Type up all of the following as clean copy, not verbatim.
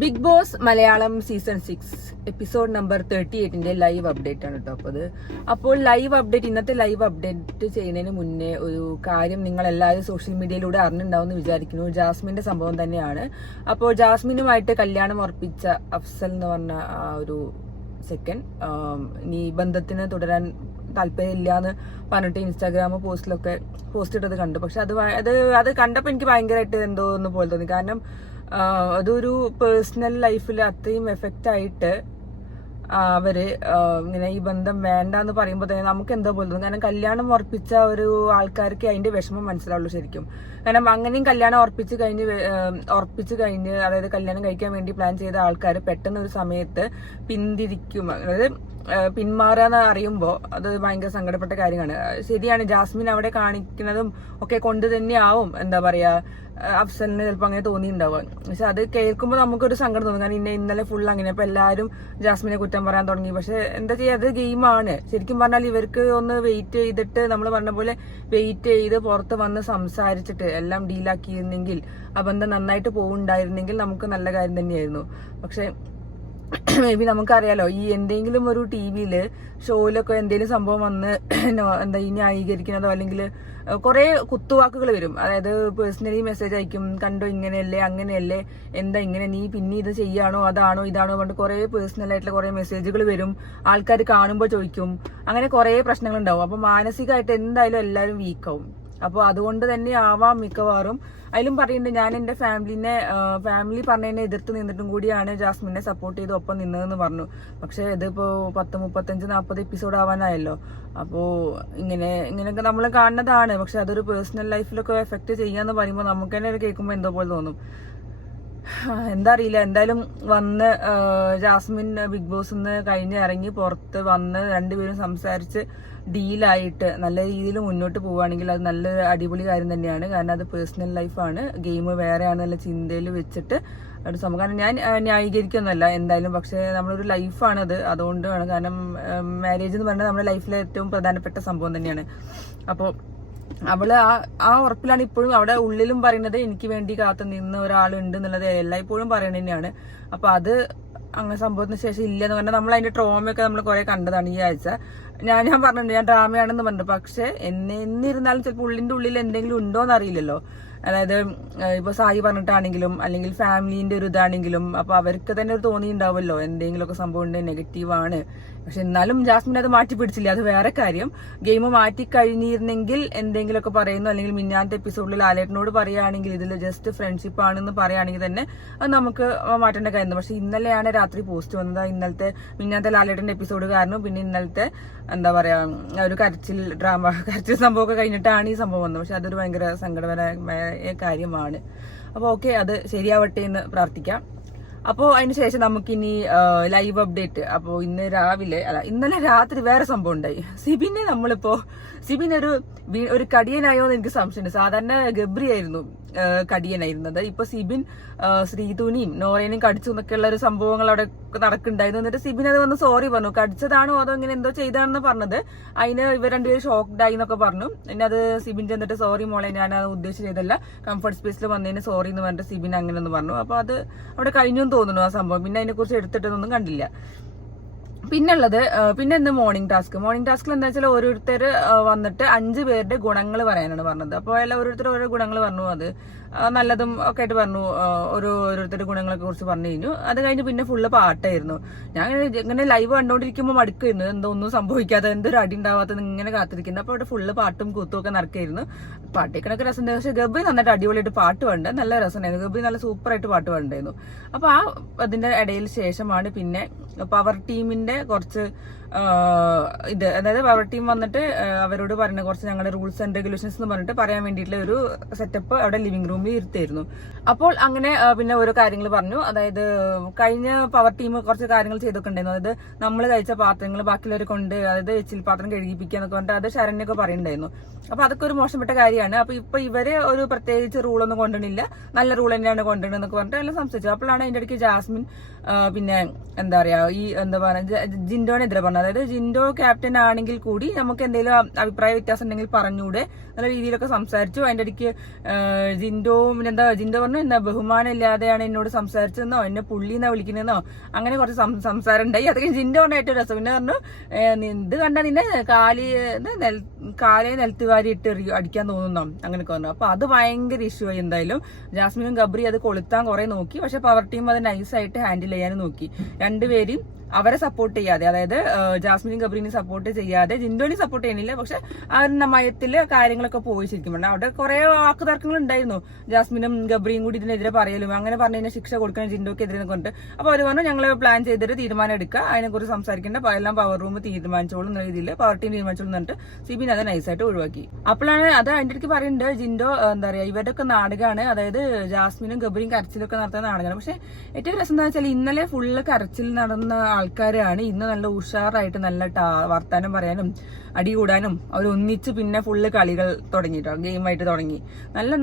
Big Boss Malayalam season 6 episode number 38 live update ആണ് കേട്ടോ. അപ്പോൾ ലൈവ് അപ്ഡേറ്റ്, ഇന്നത്തെ ലൈവ് അപ്ഡേറ്റ് ചെയ്യുന്നതിന് മുന്നേ ഒരു കാര്യം നിങ്ങൾ എല്ലാവരും സോഷ്യൽ മീഡിയയിലൂടെ അറിഞ്ഞിട്ടുണ്ടാവും എന്ന് വിചാരിക്കുന്നു. ജാസ്മിന്റെ സംഭവം തന്നെയാണ്. അപ്പോൾ ജാസ്മിനുമായിട്ട് കല്യാണം ഉറപ്പിച്ച അഫ്സൽ എന്ന് പറഞ്ഞ ആ ഒരു സെക്കൻഡ് നീ ബന്ധത്തിന് തുടരാൻ താല്പര്യമില്ല എന്ന് പറഞ്ഞിട്ട് ഇൻസ്റ്റാഗ്രാം പോസ്റ്റിലൊക്കെ പോസ്റ്റ് ഇട്ടത് കണ്ടു. പക്ഷെ അത് കണ്ടപ്പോൾ എനിക്ക് ഭയങ്കരമായിട്ട് എന്തോ ഒന്ന് പോലെ തോന്നി. കാരണം അതൊരു പേഴ്സണൽ ലൈഫിൽ അത്രയും എഫക്റ്റ് ആയിട്ട് അവര് ഇങ്ങനെ ഈ ബന്ധം വേണ്ട എന്ന് പറയുമ്പോൾ തന്നെ നമുക്ക് എന്തോ പോലെ തോന്നും. കാരണം കല്യാണം ഉറപ്പിച്ച ഒരു ആൾക്കാർക്ക് അതിന്റെ വിഷമം മനസ്സിലാവുള്ളൂ ശരിക്കും. കാരണം അങ്ങനെയും കല്യാണം ഉറപ്പിച്ച് കഴിഞ്ഞ് അതായത് കല്യാണം കഴിക്കാൻ വേണ്ടി പ്ലാൻ ചെയ്ത ആൾക്കാർ പെട്ടെന്ന് ഒരു സമയത്ത് പിന്തിരിക്കും, അതായത് പിന്മാറാന്ന് അറിയുമ്പോൾ അത് ഭയങ്കര സങ്കടപ്പെട്ട കാര്യമാണ്. ശരിയാണ്, ജാസ്മിൻ അവിടെ കാണിക്കുന്നതും ഒക്കെ കൊണ്ട് തന്നെയാവും എന്താ പറയാ അഫ്സലിന് ചിലപ്പോൾ അങ്ങനെ തോന്നിയിട്ടുണ്ടാവുക. പക്ഷെ അത് കേൾക്കുമ്പോൾ നമുക്കൊരു സങ്കടം തോന്നും. കാരണം ഇന്നലെ ഫുൾ അങ്ങനെ അപ്പൊ എല്ലാവരും ജാസ്മിനെ കുറ്റം പറയാൻ തുടങ്ങി. പക്ഷെ എന്താ ചെയ്യുക, അത് ഗെയിമാണ്. ശരിക്കും പറഞ്ഞാൽ ഇവർക്ക് ഒന്ന് വെയിറ്റ് ചെയ്തിട്ട് നമ്മൾ പറഞ്ഞ പോലെ വെയിറ്റ് ചെയ്ത് പുറത്ത് വന്ന് സംസാരിച്ചിട്ട് എല്ലാം ഡീലാക്കിയിരുന്നെങ്കിൽ ആ ബന്ധം നന്നായിട്ട് പോകുന്നുണ്ടായിരുന്നെങ്കിൽ നമുക്ക് നല്ല കാര്യം തന്നെയായിരുന്നു. പക്ഷെ മേ ബി നമുക്കറിയാലോ, ഈ എന്തെങ്കിലും ഒരു ടിവിയില് ഷോയിലൊക്കെ എന്തെങ്കിലും സംഭവം വന്ന് എന്താ ഈ ന്യായീകരിക്കുന്നതോ അല്ലെങ്കിൽ കുറെ കുത്തുവാക്കുകൾ വരും. അതായത് പേഴ്സണലി മെസ്സേജ് അയക്കും, കണ്ടോ ഇങ്ങനെയല്ലേ അങ്ങനെയല്ലേ, എന്താ ഇങ്ങനെ, നീ പിന്നെ ഇത് ചെയ്യാണോ അതാണോ ഇതാണോ പറഞ്ഞിട്ട് കുറെ പേഴ്സണൽ ആയിട്ടുള്ള കുറെ മെസ്സേജുകൾ വരും. ആൾക്കാർ കാണുമ്പോൾ ചോദിക്കും, അങ്ങനെ കുറെ പ്രശ്നങ്ങൾ ഉണ്ടാവും. അപ്പൊ മാനസികമായിട്ട് എന്തായാലും എല്ലാവരും വീക്കാവും. അപ്പോൾ അതുകൊണ്ട് തന്നെ ആവാം മിക്കവാറും. അതിലും പറയുന്നുണ്ട്, ഞാൻ എന്റെ ഫാമിലി പറഞ്ഞതിനെ എതിർത്ത് നിന്നിട്ടും കൂടിയാണ് ജാസ്മിനെ സപ്പോർട്ട് ചെയ്ത് ഒപ്പം നിന്നതെന്ന് പറഞ്ഞു. പക്ഷെ ഇതിപ്പോ 10, 35, 40 എപ്പിസോഡ് ആവാനായല്ലോ. അപ്പോ ഇങ്ങനെയൊക്കെ നമ്മൾ കാണുന്നതാണ്. പക്ഷെ അതൊരു പേഴ്സണൽ ലൈഫിലൊക്കെ എഫക്ട് ചെയ്യാന്ന് പറയുമ്പോൾ നമുക്ക് തന്നെ കേൾക്കുമ്പോൾ എന്തോ പോലെ തോന്നും. എന്താ അറിയില്ല. എന്തായാലും വന്ന് ജാസ്മിൻ ബിഗ് ബോസിന്ന് കഴിഞ്ഞ് ഇറങ്ങി പുറത്ത് വന്ന് രണ്ടുപേരും സംസാരിച്ച് ഡീലായിട്ട് നല്ല രീതിയിൽ മുന്നോട്ട് പോവുകയാണെങ്കിൽ അത് നല്ലൊരു അടിപൊളി കാര്യം തന്നെയാണ്. കാരണം അത് പേഴ്സണൽ ലൈഫാണ്, ഗെയിം വേറെയാണെന്നുള്ള ചിന്തയിൽ വെച്ചിട്ട് ഒരു സംഭവം. കാരണം ഞാൻ ന്യായീകരിക്കൊന്നുമല്ല എന്തായാലും, പക്ഷെ നമ്മളൊരു ലൈഫാണത്, അതുകൊണ്ടാണ്. കാരണം മാരേജ് എന്ന് പറഞ്ഞാൽ നമ്മുടെ ലൈഫിലെ ഏറ്റവും പ്രധാനപ്പെട്ട സംഭവം തന്നെയാണ്. അപ്പോൾ അവള് ആ ഉറപ്പിലാണ് ഇപ്പോഴും അവിടെ ഉള്ളിലും പറയുന്നത്, എനിക്ക് വേണ്ടി കാത്തു നിന്ന ഒരാളുണ്ട് എന്നുള്ളത് എല്ലായ്പ്പോഴും പറയുന്നത് തന്നെയാണ്. അപ്പൊ അത് അങ്ങനെ സംഭവത്തിന് ശേഷം ഇല്ലെന്ന് പറഞ്ഞാൽ നമ്മൾ അതിന്റെ ട്രോമയൊക്കെ നമ്മൾ കുറെ കണ്ടതാണ് ഈ ആഴ്ച. ഞാൻ പറഞ്ഞിട്ടുണ്ട് ഞാൻ ഡ്രാമയാണെന്ന് പറഞ്ഞു. പക്ഷെ എന്നിരുന്നാലും ചിലപ്പോൾ ഉള്ളിന്റെ ഉള്ളിൽ എന്തെങ്കിലും ഉണ്ടോന്ന് അറിയില്ലല്ലോ. അതായത് ഇപ്പൊ സായി പറഞ്ഞിട്ടാണെങ്കിലും അല്ലെങ്കിൽ ഫാമിലിന്റെ ഒരു ഇതാണെങ്കിലും അപ്പൊ അവർക്ക് തന്നെ ഒരു തോന്നിയിട്ടുണ്ടാവുമല്ലോ എന്തെങ്കിലുമൊക്കെ സംഭവം ഉണ്ട്, നെഗറ്റീവാണ്. പക്ഷെ എന്നാലും ജാസ്മിൻ അത് മാറ്റി പിടിച്ചില്ല, അത് വേറെ കാര്യം. ഗെയിം മാറ്റി കഴിഞ്ഞിരുന്നെങ്കിൽ എന്തെങ്കിലുമൊക്കെ പറയുന്നു, അല്ലെങ്കിൽ മിന്നാത്തെ എപ്പിസോഡിൽ ലാലേട്ടനോട് പറയുകയാണെങ്കിൽ ഇതിൽ ജസ്റ്റ് ഫ്രണ്ട്ഷിപ്പ് ആണെന്ന് പറയുകയാണെങ്കിൽ തന്നെ അത് നമുക്ക് മാറ്റേണ്ട കാര്യം. പക്ഷെ ഇന്നലെയാണ് രാത്രി പോസ്റ്റ് വന്നത്. മിന്നാത്തെ ലാലേട്ടന്റെ എപ്പിസോഡ് കാരണം പിന്നെ ഇന്നലത്തെ എന്താ പറയാ ഒരു കരച്ചിൽ സംഭവമൊക്കെ കഴിഞ്ഞിട്ടാണ് ഈ സംഭവം വന്നത്. പക്ഷെ അതൊരു ഭയങ്കര സങ്കടകരമായ കാര്യമാണ്. അപ്പൊ ഓക്കെ, അത് ശരിയാവട്ടെ എന്ന് പ്രാർത്ഥിക്കാം. അപ്പോൾ അതിനുശേഷം നമുക്കിനി ലൈവ് അപ്ഡേറ്റ്. അപ്പോൾ ഇന്നലെ രാത്രി വേറെ സംഭവം ഉണ്ടായി. സിബിൻ ഒരു കടിയനായോ എന്ന് എനിക്ക് സംശയമുണ്ട്. സാധാരണ ഗബ്രി ആയിരുന്നു കടിയനായിരുന്നത്. ഇപ്പൊ സിബിൻ ശ്രീതുനിയും നോറേനെയും കടിച്ചു എന്നൊക്കെയുള്ള ഒരു സംഭവങ്ങൾ അവിടെ നടക്കുന്നുണ്ടായിരുന്നു. എന്നിട്ട് സിബിൻ അത് വന്ന് സോറി പറഞ്ഞു. കടിച്ചതാണോ അതോ ഇങ്ങനെ എന്തോ ചെയ്താണെന്ന് പറഞ്ഞത്. അതിന് ഇവർ രണ്ടുപേരും ഷോക്ക്ഡ് ആയി എന്നൊക്കെ പറഞ്ഞു. പിന്നെ അത് സിബിൻ ചെന്നിട്ട് സോറി മോളെ, ഞാൻ അത് ഉദ്ദേശിച്ച് ചെയ്തല്ല, കംഫർട്ട് സ്പേസിൽ വന്നതിന് സോറി എന്ന് പറഞ്ഞിട്ട് സിബിൻ അങ്ങനെ ഒന്ന് പറഞ്ഞു. അപ്പൊ അത് അവിടെ കഴിഞ്ഞു തോന്നുന്നു ആ സംഭവം. പിന്നെ അതിനെ കുറിച്ച് എടുത്തിട്ടൊന്നും കണ്ടില്ല. പിന്നെ ഇന്ന് മോർണിംഗ് ടാസ്കിൽ എന്താ വെച്ചാൽ ഓരോരുത്തർ വന്നിട്ട് 5 പേരുടെ ഗുണങ്ങൾ പറയാനാണ് പറഞ്ഞത്. അപ്പോൾ ഓരോരുത്തർ ഓരോ ഗുണങ്ങൾ പറഞ്ഞു. അത് നല്ലതും ഒക്കെ ആയിട്ട് പറഞ്ഞു. ഓരോരുത്തരുടെ ഗുണങ്ങളെ കുറിച്ച് പറഞ്ഞു കഴിഞ്ഞു. അത് കഴിഞ്ഞ് പിന്നെ ഫുള്ള് പാട്ടായിരുന്നു. ഞാൻ ഇങ്ങനെ ലൈവ് കണ്ടോണ്ടിരിക്കുമ്പോൾ മടുക്കായിരുന്നു, എന്തോ ഒന്നും സംഭവിക്കാതെ, എന്തൊരു അടി ഉണ്ടാവാത്തത് ഇങ്ങനെ കാത്തിരിക്കുന്നു. അപ്പൊ അവിടെ ഫുള്ള് പാട്ടും കൂത്തും ഒക്കെ നടക്കായിരുന്നു. പാട്ടേക്കണൊക്കെ രസമുണ്ട്. പക്ഷെ ഗബ്രി നന്നായിട്ട് അടിപൊളിയായിട്ട് പാട്ട് പാടുണ്ട്, നല്ല രസമുണ്ടായിരുന്നു. ഗബ്രി നല്ല സൂപ്പറായിട്ട് പാട്ട് പാടുണ്ടായിരുന്നു. അപ്പൊ അതിന്റെ ഇടയിൽ ശേഷമാണ് പിന്നെ പവർ ടീമിന്റെ കുറച്ച് അതായത് പവർ ടീം വന്നിട്ട് അവരോട് പറഞ്ഞ കുറച്ച് ഞങ്ങളുടെ റൂൾസ് ആൻഡ് റെഗുലേഷൻസ് എന്ന് പറഞ്ഞിട്ട് പറയാൻ വേണ്ടിയിട്ടുള്ള ഒരു സെറ്റപ്പ് അവിടെ ലിവിംഗ് റൂമിൽ ഇരുത്തായിരുന്നു. അപ്പോൾ അങ്ങനെ പിന്നെ ഓരോ കാര്യങ്ങൾ പറഞ്ഞു. അതായത് കഴിഞ്ഞ പവർ ടീം കുറച്ച് കാര്യങ്ങൾ ചെയ്തൊക്കെ ഉണ്ടായിരുന്നു. അതായത് നമ്മൾ കഴിച്ച പാത്രങ്ങൾ ബാക്കിയുള്ളവരെ കൊണ്ട്, അതായത് എച്ചിൽ പാത്രം കഴുകിപ്പിക്കുക എന്നൊക്കെ പറഞ്ഞിട്ട് അത് ശരണ്യൊക്കെ പറയുന്നുണ്ടായിരുന്നു. അപ്പൊ അതൊക്കെ ഒരു മോശപ്പെട്ട കാര്യമാണ്. അപ്പൊ ഇപ്പൊ ഇവര് ഒരു പ്രത്യേകിച്ച് റൂളൊന്നും കൊണ്ടുവന്നില്ല, നല്ല റൂൾ തന്നെയാണ് കൊണ്ടുവരുന്നതെന്നൊക്കെ പറഞ്ഞിട്ട് എല്ലാം സംസാരിച്ചു. അപ്പോഴാണ് അതിന്റെ ഇടയ്ക്ക് ജാസ്മിൻ പിന്നെ എന്താ പറയാ ജിൻഡോനെതിരെ പറഞ്ഞു. അതായത് ജിൻഡോ ക്യാപ്റ്റൻ ആണെങ്കിൽ കൂടി നമുക്ക് എന്തെങ്കിലും അഭിപ്രായ വ്യത്യാസം ഉണ്ടെങ്കിൽ പറഞ്ഞൂടെ എന്നുള്ള രീതിയിലൊക്കെ സംസാരിച്ചു. അതിന്റെ ഇടയ്ക്ക് ജിൻഡോ ജിൻഡോ പറഞ്ഞു എന്താ ബഹുമാനം ഇല്ലാതെയാണ് എന്നോട് സംസാരിച്ചതെന്നോ എന്നെ പുള്ളിന്നാ വിളിക്കുന്നതെന്നോ അങ്ങനെ കുറച്ച് സംസാരം ഉണ്ടായി. അതൊക്കെ ജിൻഡോ പറഞ്ഞ ഏറ്റവും രസം. പിന്നെ പറഞ്ഞു ഇത് കണ്ടാ നിന്നെ കാലേ നിലത്ത് വാരി ഇട്ട് അടിക്കാൻ തോന്നുന്നോ അങ്ങനെയൊക്കെ പറഞ്ഞു. അപ്പൊ അത് ഭയങ്കര ഇഷ്യൂ ആയി. എന്തായാലും ജാസ്മിനും ഗബ്രി അത് കൊളുത്താൻ കുറെ നോക്കി. പക്ഷെ പവർ ടീം അത് നൈസായിട്ട് ഹാൻഡിൽ ചെയ്യാനും നോക്കി. രണ്ടുപേരും അവരെ സപ്പോർട്ട് ചെയ്യാതെ, അതായത് ജാസ്മിനും ഗബ്രീനെ സപ്പോർട്ട് ചെയ്യാതെ, ജിൻഡോനെ സപ്പോർട്ട് ചെയ്യണില്ല. പക്ഷെ ആ മയത്തില് കാര്യങ്ങളൊക്കെ പോയി ശരിക്കും പറഞ്ഞാൽ അവിടെ കുറെ വാക്ക് തർക്കങ്ങൾ ഉണ്ടായിരുന്നു. ജാസ്മിനും ഗബ്രിയും കൂടി ഇതിനെതിരെ പറയലും അങ്ങനെ പറഞ്ഞതിന് ശിക്ഷ കൊടുക്കണം ജിൻഡോക്ക് എതിരെ കൊണ്ട്. അപ്പൊ അവർ പറഞ്ഞു ഞങ്ങൾ പ്ലാൻ ചെയ്തിട്ട് തീരുമാനം എടുക്കുക, അതിനെക്കുറിച്ച് സംസാരിക്കേണ്ട, എല്ലാം പവർ റൂം തീരുമാനിച്ചോളും എന്ന രീതിയിൽ പവർ ടീം തീരുമാനിച്ചോളും എന്നിട്ട് സിബിൻ അത് നൈസായിട്ട് ഒഴിവാക്കി. അപ്പോഴാണ് അത് അതിന്റെ ഇടയ്ക്ക് പറയുന്നുണ്ട് ജിൻഡോ എന്താ പറയാ ഇവരുടെ ഒക്കെ നാടകമാണ്, അതായത് ജാസ്മിനും ഗബ്രിയും കരച്ചിലൊക്കെ നടത്തുന്ന നാടകമാണ്. പക്ഷെ ഏറ്റവും രസം എന്താ വെച്ചാൽ ഇന്നലെ ഫുള്ള് കരച്ചിൽ നടന്ന ആൾക്കാരാണ് ഇന്ന് നല്ല ഉഷാറായിട്ട് നല്ല വർത്താനം പറയാനും അടി കൂടാനും അവർ ഒന്നിച്ച് പിന്നെ ഫുള്ള് കളികൾ തുടങ്ങിയിട്ടോ, ഗെയിമായിട്ട് തുടങ്ങി.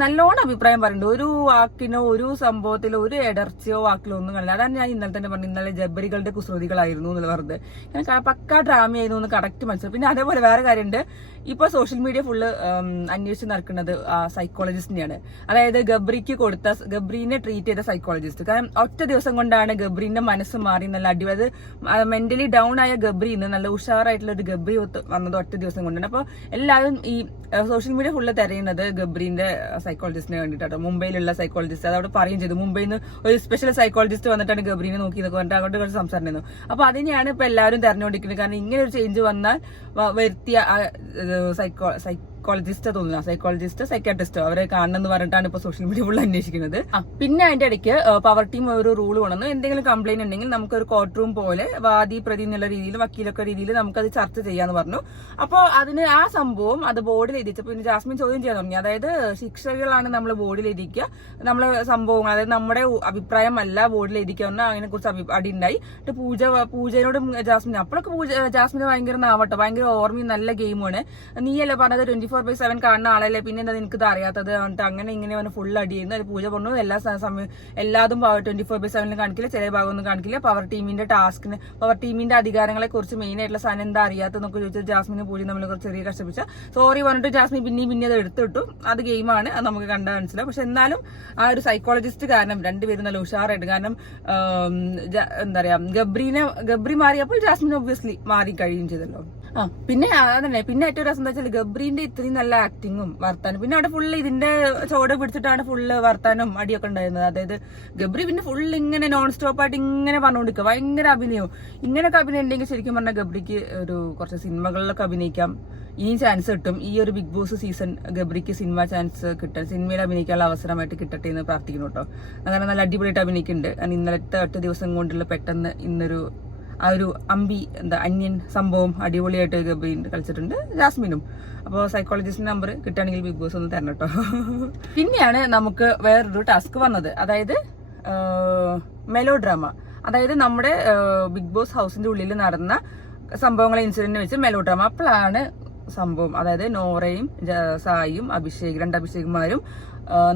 നല്ലോണം അഭിപ്രായം പറയുന്നുണ്ട്. ഒരു വാക്കിനോ ഒരു സംഭവത്തിലോ ഒരു ഇടർച്ചയോ വാക്കിലോ ഒന്നും കാണില്ല. അതാണ് ഞാൻ ഇന്നലെ തന്നെ പറഞ്ഞു, ഇന്നലെ ജബ്ബരികളുടെ കുസൃതികളായിരുന്നു എന്നുള്ള വെറുതെ പക്കാ ഡ്രാമയായിരുന്നു എന്ന് കറക്റ്റ് മനസ്സിലായി. പിന്നെ അതേപോലെ വേറെ കാര്യമുണ്ട്, ഇപ്പൊ സോഷ്യൽ മീഡിയ ഫുള്ള് അന്വേഷിച്ച് നടക്കുന്നത് സൈക്കോളജിസ്റ്റിനെയാണ്. അതായത് ഗബ്രീനെ ട്രീറ്റ് ചെയ്ത സൈക്കോളജിസ്റ്റ്. കാരണം ഒറ്റ ദിവസം കൊണ്ടാണ് ഗബ്രീന്റെ മനസ്സ് മാറി നല്ല അടിപൊളി മെന്റലി ഡൗൺ ആയ ഗബ്രി ഇന്ന് നല്ല ഉഷാറായിട്ടുള്ള ഒരു ഗബ്രി വന്നത് ഒറ്റ ദിവസം കൊണ്ടാണ്. അപ്പൊ എല്ലാവരും ഈ സോഷ്യൽ മീഡിയ ഫുള്ള് തിരയുന്നത് ഗബ്രീന്റെ സൈക്കോളജിസ്റ്റിനെ വേണ്ടിയിട്ടോ, മുംബൈയിലുള്ള സൈക്കോളജിസ്റ്റ്. അതവിടെ പറയുകയും ചെയ്തു, മുംബൈയിൽ നിന്ന് ഒരു സ്പെഷ്യൽ സൈക്കോളജിസ്റ്റ് വന്നിട്ടാണ് ഗബ്രീനെ നോക്കി എന്നൊക്കെ പറഞ്ഞിട്ട് അങ്ങോട്ട് കുറച്ച് സംസാരിക്കുന്നു. അപ്പൊ അതിനെയാണ് ഇപ്പൊ എല്ലാവരും തെരഞ്ഞുകൊണ്ടിരിക്കുന്നത്. കാരണം ഇങ്ങനെ ഒരു ചേഞ്ച് വന്നാൽ വരുത്തിയ സൈക്കോളജിസ്റ്റ് തോന്നുന്നു, സൈക്കാട്രിസ്റ്റോ അവരെ കാണണമെന്ന് പറഞ്ഞിട്ടാണ് ഇപ്പൊ സോഷ്യൽ മീഡിയ ഫുൾ അന്വേഷിക്കുന്നത്. പിന്നെ അതിന്റെ ഇടയ്ക്ക് പവർ ടീം ഒരു റൂൾ കൊണ്ടുവന്നു, എന്തെങ്കിലും കംപ്ലൈന്റ് ഉണ്ടെങ്കിൽ നമുക്കൊരു കോർട്ട് റൂം പോലെ വാദി പ്രതി എന്നുള്ള രീതിയിൽ വക്കീലൊക്കെ രീതിയിൽ നമുക്കത് ചർച്ച ചെയ്യാന്ന് പറഞ്ഞു. അപ്പോൾ അതിന് ആ സംഭവം അത് ബോർഡിൽ എഴുതിച്ചപ്പോൾ പിന്നെ ജാസ്മിൻ ചോദ്യം ചെയ്യാൻ തുടങ്ങി. അതായത് ശിക്ഷകളാണ് നമ്മൾ ബോർഡിൽ എഴുതിക്കുക, നമ്മളെ സംഭവങ്ങൾ, അതായത് നമ്മുടെ അഭിപ്രായം അല്ല ബോർഡിൽ എഴുതിക്കുക പറഞ്ഞാൽ അതിനെ കുറിച്ച് അടി ഉണ്ടായി. പൂജയോടും ജാസ്മിൻ അപ്പോഴൊക്കെ ജാസ്മിന് ഭയങ്കര നാവട്ടോ, ഭയങ്കര ഓർമ്മയും നല്ല ഗെയിമാണ്. നീയല്ലേ പറഞ്ഞത് 24/7 കാണുന്ന ആളല്ലേ, പിന്നെ എന്താ നിനക്ക് ഇത് അറിയാത്തത് എന്നിട്ട് അങ്ങനെ ഇങ്ങനെ പറഞ്ഞ് ഫുൾ അടി ചെയ്യുന്നു. അത് പൂജ പറഞ്ഞു എല്ലാ സമയം എല്ലാതും 24/7 കാണിക്കില്ല, ചില ഭാഗമൊന്നും കാണിക്കില്ല. പവർ ടീമിന്റെ അധികാരങ്ങളെ കുറിച്ച് മെയിൻ ആയിട്ടുള്ള സാധനം എന്താ അറിയാത്തതെന്നൊക്കെ ചോദിച്ചാൽ ജാസ്മിനും പൂജ നമ്മൾ കുറച്ച് ചെറിയ കഷ്ടപ്പിച്ച സോറി പറഞ്ഞിട്ട് ജാസ്മിൻ പിന്നെ അത് എടുത്തിട്ടു. അത് ഗെയിമാണ്, അത് നമുക്ക് കണ്ടാൽ മനസ്സിലാവും. പക്ഷെ എന്നാലും ആ ഒരു സൈക്കോളജിസ്റ്റ് കാരണം രണ്ടുപേരും നല്ല ഉഷാറായിട്ട്, കാരണം എന്താ പറയാ ഗബ്രി മാറിയപ്പോൾ ജാസ്മിൻ ഒബ്വിയസ്ലി മാറി കഴിയും ചെയ്തല്ലോ. പിന്നെ അതന്നെ, പിന്നെ ഏറ്റവും രസം എന്താ വെച്ചാൽ ഗബ്രീന്റെ ഇത്രയും നല്ല ആക്ടിങ്ങും വർത്താനും, പിന്നെ അവിടെ ഫുള്ള് ഇതിന്റെ ചോട് പിടിച്ചിട്ടാണ് ഫുള്ള് വർത്താനും അടിയൊക്കെ ഉണ്ടായിരുന്നത്. അതായത് ഗബ്രി പിന്നെ ഫുള്ള് ഇങ്ങനെ നോൺ സ്റ്റോപ്പ് ആയിട്ട് ഇങ്ങനെ പറഞ്ഞുകൊണ്ടിരിക്കുക, ഭയങ്കര അഭിനയവും. ഇങ്ങനെയൊക്കെ അഭിനയം ഉണ്ടെങ്കിൽ ശരിക്കും പറഞ്ഞാൽ ഗബ്രിക്ക് ഒരു കുറച്ച് സിനിമകളിലൊക്കെ അഭിനയിക്കാം, ഇനിയും ചാൻസ് കിട്ടും. ഈ ഒരു ബിഗ് ബോസ് സീസൺ ഗബ്രിക്ക് സിനിമയിൽ അഭിനയിക്കാനുള്ള അവസരമായിട്ട് കിട്ടട്ടെ എന്ന് പ്രാർത്ഥിക്കുന്നു കേട്ടോ. അങ്ങനെ നല്ല അടിപൊളിയായിട്ട് അഭിനയിക്കുന്നുണ്ട്. ഇന്നലത്തെ 8 ദിവസം കൊണ്ടുള്ള പെട്ടെന്ന് ഇന്നൊരു ആ ഒരു അന്യൻ സംഭവം അടിപൊളിയായിട്ട് ഗബ്രി കളിച്ചിട്ടുണ്ട്, ജാസ്മിനും. അപ്പോൾ സൈക്കോളജിസ്റ്റിന്റെ നമ്പർ കിട്ടുകയാണെങ്കിൽ ബിഗ് ബോസ് ഒന്ന് തരണം കേട്ടോ. പിന്നെയാണ് നമുക്ക് വേറൊരു ടാസ്ക് വന്നത്, അതായത് മെലോ ഡ്രാമ. അതായത് നമ്മുടെ ബിഗ് ബോസ് ഹൗസിന്റെ ഉള്ളിൽ നടന്ന സംഭവങ്ങളെ ഇൻസിഡന്റ് വെച്ച് മെലോ ഡ്രാമ. അപ്പോഴാണ് സംഭവം, അതായത് നോറയും സായിയും രണ്ട് അഭിഷേകുമാരും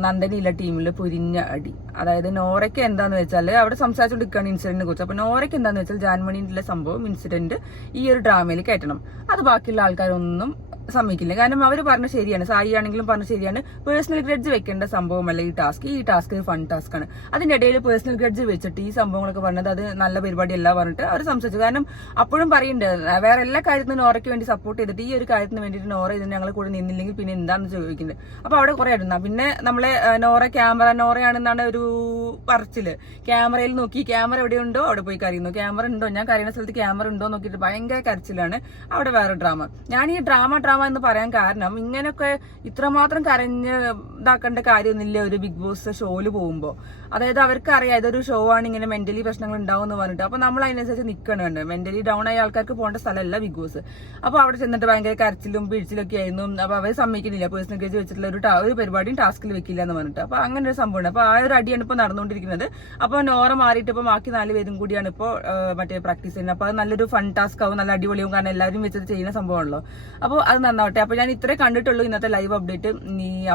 നന്ദനിയുള്ള ടീമിൽ പൊരിഞ്ഞ അടി. അതായത് നോറയ്ക്ക് എന്താന്ന് വെച്ചാൽ അവിടെ സംസാരിച്ചുകൊണ്ടിരിക്കുകയാണ് ഇൻസിഡന്റിനെ കുറിച്ച്. അപ്പൊ നോറയ്ക്ക് എന്താന്ന് വെച്ചാൽ ജാൻമണിയിലെ സംഭവം ഇൻസിഡന്റ് ഈ ഒരു ഡ്രാമയിൽ കയറ്റണം. അത് ബാക്കിയുള്ള ആൾക്കാരൊന്നും സമ്മതിക്കില്ല. കാരണം അവർ പറഞ്ഞ ശരിയാണ്, സായി ആണെങ്കിലും പറഞ്ഞ ശരിയാണ്, പേഴ്സണൽ ഗ്രഡ്ജ് വെക്കേണ്ട സംഭവമല്ല ഈ ടാസ്ക് ഫൺ ടാസ്ക് ആണ്. അതിന്റെ ഇടയിൽ പേഴ്സണൽ ഗ്രഡ്ജ് വെച്ചിട്ട് ഈ സംഭവങ്ങളൊക്കെ പറഞ്ഞത് അത് നല്ല പരിപാടിയല്ല പറഞ്ഞിട്ട് അവർ സംസാരിച്ചു. കാരണം അപ്പോഴും പറയുന്നുണ്ട് വേറെ എല്ലാ കാര്യത്തിനും നോറയ്ക്ക് വേണ്ടി സപ്പോർട്ട് ചെയ്തിട്ട് ഈ ഒരു കാര്യത്തിന് വേണ്ടിയിട്ട് നോറ ഇതിന് ഞങ്ങൾ കൂടെ നിന്നില്ലെങ്കിൽ പിന്നെ എന്താണെന്ന് ചോദിക്കുന്നുണ്ട്. അപ്പൊ അവിടെ കുറെ ഇടുന്ന പിന്നെ നമ്മളെ നോറയാണെന്നാണ് ഒരു പറച്ചില്. ക്യാമറയിൽ നോക്കി ക്യാമറ എവിടെയുണ്ടോ അവിടെ പോയി കരയുന്നു, ക്യാമറ ഉണ്ടോ, ഞാൻ കരയുന്ന സ്ഥലത്ത് ക്യാമറ ഉണ്ടോ നോക്കിയിട്ട് ഭയങ്കര കരച്ചിലാണ്. അവിടെ വേറെ ഡ്രാമ. ഞാൻ ഈ ഡ്രാമ എന്ന് പറയാൻ കാരണം ഇങ്ങനെയൊക്കെ ഇത്രമാത്രം കരഞ്ഞ് ഇതാക്കേണ്ട കാര്യമൊന്നുമില്ല ഒരു ബിഗ് ബോസ് ഷോയില് പോകുമ്പോ. അതായത് അവർക്ക് അറിയാം ഇതൊരു ഷോ ആണ്, ഇങ്ങനെ മെന്റലി പ്രശ്നങ്ങൾ ഉണ്ടാവും എന്ന് പറഞ്ഞിട്ട്. അപ്പൊ നമ്മൾ അതിനനുസരിച്ച് നിൽക്കണം വേണ്ട. മെന്റലി ഡൗൺ ആയ ആൾക്കാർക്ക് പോകേണ്ട സ്ഥലമല്ല ബിഗ് ബോസ്. അപ്പൊ അവിടെ ചെന്നിട്ട് ഭയങ്കര കരച്ചിലും പിഴിച്ചിലൊക്കെ ആയിരുന്നു. അപ്പൊ അവർ സമ്മതിക്കുന്നില്ല പേഴ്സണൽ ഗ്രേജ് വെച്ചിട്ടുള്ള ഒരു പരിപാടിയും ടാസ്കിൽ വെക്കില്ല എന്ന് പറഞ്ഞിട്ട്. അപ്പൊ അങ്ങനെ ഒരു സംഭവമാണ്. അപ്പൊ ആ ഒരു അടിയാണ് ഇപ്പൊ നടന്നുകൊണ്ടിരിക്കുന്നത്. അപ്പൊ നോറ മാറിയിട്ട് ഇപ്പൊ ബാക്കി 4 പേരും കൂടിയാണ് ഇപ്പൊ മറ്റേ പ്രാക്ടീസ് ചെയ്യുന്നത്. അപ്പൊ അത് നല്ലൊരു ഫൺ ടാസ്ക് ആവും, നല്ല അടിപൊളിയാവും. കാരണം എല്ലാവരും വെച്ചിട്ട് ചെയ്യുന്ന സംഭവമാണല്ലോ. അപ്പൊ അത് നന്നാവട്ടെ. അപ്പൊ ഞാൻ ഇത്രേ കണ്ടിട്ടുള്ളൂ ഇന്നത്തെ ലൈവ് അപ്ഡേറ്റ്.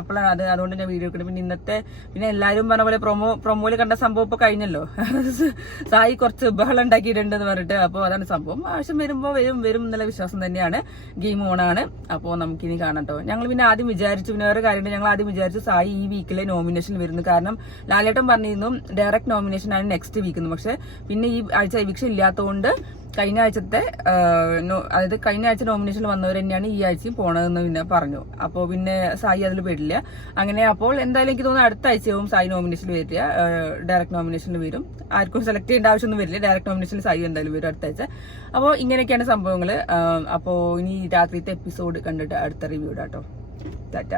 അപ്പോഴാണ് അതുകൊണ്ട് ഞാൻ വീഡിയോ എടുക്കുന്നത്. പിന്നെ എല്ലാരും പറഞ്ഞ പോലെ പ്രൊമോയില് കണ്ട സംഭവം ഇപ്പൊ കഴിഞ്ഞല്ലോ. സായി കുറച്ച് ബഹളം ഉണ്ടാക്കിയിട്ടുണ്ടെന്ന് പറഞ്ഞിട്ട്. അപ്പൊ അതാണ് സംഭവം. ആവശ്യം വരുമ്പോ വരും എന്നുള്ള വിശ്വാസം തന്നെയാണ്. ഗെയിം ഓണാണ്. അപ്പോ നമുക്കിനി കാണാം കേട്ടോ. ഞങ്ങൾ പിന്നെ ആദ്യം വിചാരിച്ചു, പിന്നെ വേറെ കാര്യമുണ്ട്, ഞങ്ങൾ ആദ്യം വിചാരിച്ചു സായി ഈ വീക്കിലെ നോമിനേഷൻ വരുന്നു. കാരണം ലാലേട്ടൻ പറഞ്ഞിരുന്നു ഡയറക്റ്റ് നോമിനേഷൻ ആണ് നെക്സ്റ്റ് വീക്ക്. പക്ഷെ പിന്നെ ഈ ആഴ്ച എവിക്ഷൻ ഇല്ലാത്തതുകൊണ്ട് കഴിഞ്ഞ ആഴ്ച നോമിനേഷൻ വന്നവർ തന്നെയാണ് ഈ ആഴ്ചയും പോണതെന്ന് പിന്നെ പറഞ്ഞു. അപ്പോൾ പിന്നെ സായി അതിൽ പെടില്ല. അങ്ങനെ അപ്പോൾ എന്തായാലും എനിക്ക് തോന്നുന്നു അടുത്ത ആഴ്ചയാവും സായി നോമിനേഷനിൽ വരിക. ഡയറക്റ്റ് നോമിനേഷനിൽ വരും. ആർക്കും സെലക്ട് ചെയ്യേണ്ട ആവശ്യമൊന്നും വരില്ല. ഡയറക്റ്റ് നോമിനേഷനിൽ സായി എന്തായാലും വരും അടുത്ത ആഴ്ച. അപ്പോൾ ഇങ്ങനെയൊക്കെയാണ് സംഭവങ്ങൾ. അപ്പോൾ ഇനി രാത്രിത്തെ എപ്പിസോഡ് കണ്ടിട്ട് അടുത്ത റിവ്യൂ ഇടാട്ടോ. ടാറ്റ.